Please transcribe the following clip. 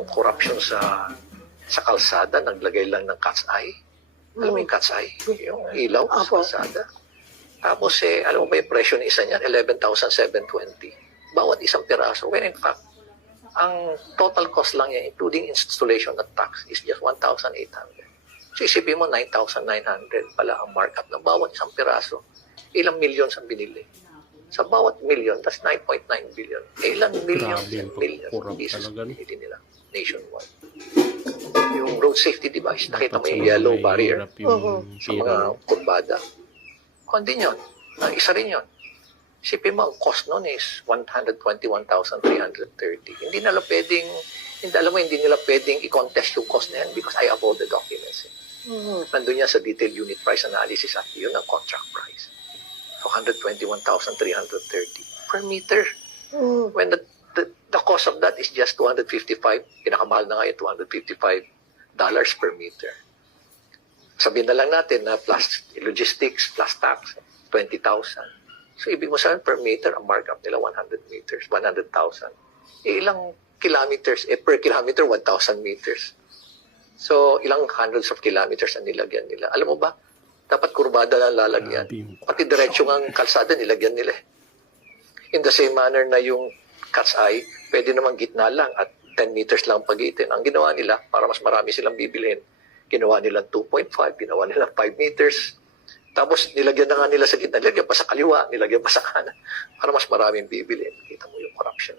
yung corruption sa kalsada, naglagay lang ng cat's eye. Alam mo yung cat's eye? Yung ilaw sa kalsada. Tapos alam mo ba yung presyo ng isa niyan? 11,720. Bawat isang piraso. When in fact, ang total cost lang niya, including installation at tax, is just 1,800. So isipin mo, 9,900 pala ang markup ng bawat isang piraso. Ilang millions ang binili. Sa bawat million, that's 9.9 billion. Ilang millions and millions of pieces binili nila nationwide. Yung road safety device, nakita mo yung yellow barrier sa mga kurbada. Kundi yun, isa rin yun. Isipin mo, ang cost nun is 121,330. Hindi nila pwedeng, hindi nila pwedeng i-contest yung cost na yan because I have all the documents. Nandun yan sa detailed unit price analysis at yun ang contract price. So 121,330 per meter. When the cost of that is just 255, pinakamahal na ngayon, $255 per meter. Sabihin na lang natin na plus logistics, plus tax, 20,000. So, ibig mo sabihin per meter, ang markup nila 100 meters, 100,000. Ilang kilometers, per kilometer, 1,000 meters. So, ilang hundreds of kilometers ang nilagyan nila. Alam mo ba, dapat kurbada lang lalagyan. Pati diretso ng kalsada, nilagyan nila. In the same manner na yung cat's eye, pwede namang gitna lang at 10 meters lang pagitin. Ang ginawa nila, para mas marami silang bibilhin, ginawa nila 2.5, ginawa nila 5 meters. Tapos nilagyan na nga nila sa gitna, nilagyan pa sa kaliwa, nilagyan pa sa kanan, para mas maraming bibilhin. Kita mo yung corruption.